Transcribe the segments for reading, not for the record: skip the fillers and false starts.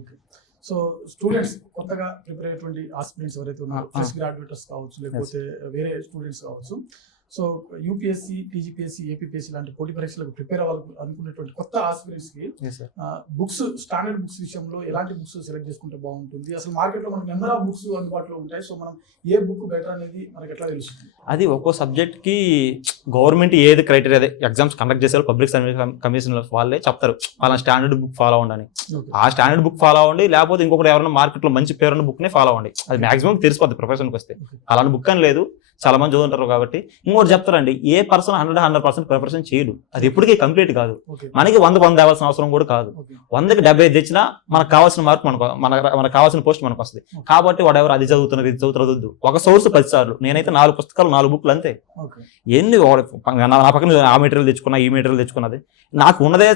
Okay. So students కొత్తగా prepare అయ్యేటువంటి aspirants ఎవరైతే ఉన్నారో ఫ్రెష్ గ్రాడ్యుయేటర్స్ కావచ్చు, లేకపోతే వేరే స్టూడెంట్స్ కావచ్చు. సో యూపీఎస్సీ, టీజీపీఎస్సీ, ఏపీపీఎస్సీ లాంటి పోటీ పరీక్షలకు ప్రిపేర్ అవ్వాలి అనుకునేటువంటి కొత్త ఆస్పిరెంట్స్ కి బుక్స్, స్టాండర్డ్ బుక్స్ విషయంలో ఎలాంటి బుక్స్ సెలెక్ట్ చేసుకుంటే బాగుంటుంది? అసలు మార్కెట్ లో మనకు నెంబర్ ఆఫ్ బుక్స్ అందుబాటులో ఉంటాయి. సో మనం ఏ బుక్ బెటర్ అనేది మనకి ఎట్లా తెలుస్తుంది? అది ఒక్కో సబ్జెక్ట్ కి గవర్నమెంట్ ఏది క్రైటీరియా ఎగ్జామ్స్ కండక్ట్ చేసారో పబ్లిక్ సర్వీస్ కమిషన్ వాళ్ళే చెప్తారు వాళ్ళ స్టాండర్డ్ బుక్ ఫాలో అవ్వండి. ఆ స్టాండర్డ్ బుక్ ఫాలో అవ్వండి, లేకపోతే ఇంకొకటి ఎవరైనా మార్కెట్ లో మంచి పేరున్న బుక్ నే ఫాలో అవ్వండి. అది మాక్సిమం తెలిసిపోద్ది ప్రొఫెషన్కి వస్తే. అలాంటి బుక్ అని లేదు, చాలా మంది చదువుతుంటారు కాబట్టి. ఇంకోటి చెప్తారండి, ఏ పర్సన్ 100% ప్రిపరేషన్ చేయడు, అది ఎప్పటికీ కంప్లీట్ కాదు. మనకి 100 తేవాల్సిన అవసరం కూడా కాదు. 100కి 70 తెచ్చినా మనకు కావాల్సిన మార్క్ మనకు కావాల్సిన పోస్ట్ మనకు వస్తుంది. కాబట్టి వాడు ఎవరు అది చదువుతున్నారు ఇది చదువుతుంది ఒక సోర్స్ 10 సార్లు. నేనైతే 4 పుస్తకాలు 4 బుక్లు అంతే. ఎన్ని నా పక్కన ఆ మెటీరియల్ తెచ్చుకున్నా, ఈ మెటీరియల్ తెచ్చుకున్నది నాకు ఉన్నదే.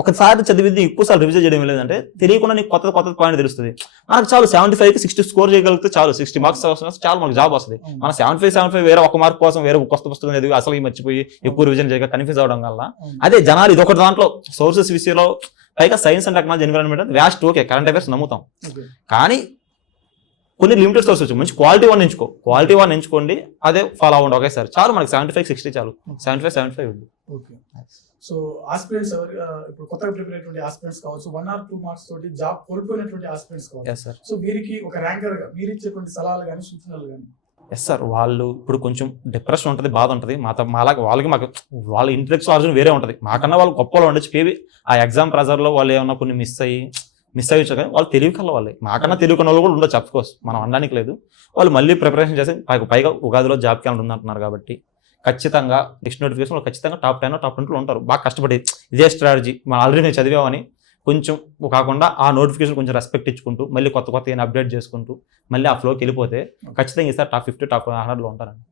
ఒకసారి చదివింది ఎక్కువసార్లు రివిజన్ చేయడం లేదంటే తెలియకుండా నీకు కొత్త పాయింట్ తెలుస్తుంది. మనకు చాలు 75కి 60 స్కోర్ చేయగలిగితే చాలు. 60 మార్క్స్ చాలు మనకు జాబ్ వస్తుంది. మన 75 వేరే ఒక మార్క్ కోసం వేరే కొత్త పుస్తకం చదివి అసలు మర్చిపోయి ఎక్కువ రివిజన్ చేయక కన్ఫ్యూజ్ అవడం వల్ల అదే జనాలు ఇది ఒకటి దాంట్లో సోర్సెస్ విషయంలో పైగా science and technology environment vast okay, current affairs నమ్ముతాం. కానీ కొన్ని లిమిటెడ్ సోర్స్ వచ్చి మంచి క్వాలిటీ వన్ ఎంచుకో, క్వాలిటీ వన్ ఎంచుకోండి, అదే ఫాలో అవ్వండి. ఒకేసారి చాలు మనకి 75-60 చాలు. 75 ఉంది. సో ఆస్పిరెంట్స్ ఇప్పుడు కొత్తగా ప్రిపేర్ అయినటువంటి ఆస్పిరెంట్స్ కావచ్చు, 1 or 2 మార్క్స్ తోటి జాబ్ కోల్పోయినటువంటి ఆస్పిరెంట్స్ కావచ్చు. సో వీరికి ఒక ర్యాంకర్ గా మీరు ఇచ్చేటువంటి సలహాలు కానీ సూచనలు కానీ? ఎస్ సార్, వాళ్ళు ఇప్పుడు కొంచెం డిప్రెషన్ ఉంటుంది, బాధ ఉంటుంది. వాళ్ళకి మాకు వాళ్ళ ఇంటెలెక్చువల్ ఆర్జన్ వేరే ఉంటుంది. మాకన్నా వాళ్ళు గొప్పలో ఉండొచ్చు. మేబీ ఆ ఎగ్జామ్ ప్రెజర్లో వాళ్ళు ఏమన్నా కొన్ని మిస్ అయ్యొచ్చు, కానీ వాళ్ళు తెలివి కల వాళ్ళే. మాకన్నా తెలివి కన్న వాళ్ళు కూడా ఉండొచ్చు, అఫ్కోర్స్ మనం అనడానికి లేదు. వాళ్ళు మళ్ళీ ప్రిపరేషన్ చేసి పైగా ఉగాదిలో జాబ్ క్యాలెండర్ ఉందంటున్నారు కాబట్టి ఖచ్చితంగా నెక్స్ట్ నోటిఫికేషన్ ఖచ్చితంగా టాప్ 10 టాప్ 20 ఉంటారు. బాగా కష్టపడి ఇదే స్ట్రాటజీ మనం ఆల్రెడీ మేము చదివామని కొంచెం కాకుండా ఆ నోటిఫికేషన్ కొంచెం రెస్పెక్ట్ ఇచ్చుకుంటూ మళ్ళీ కొత్త అప్డేట్ చేసుకుంటూ మళ్ళీ ఆ ఫ్లోకి వెళ్ళిపోతే ఖచ్చితంగా ఈసారి టాప్ 50 టాప్ 100లో ఉంటారండి.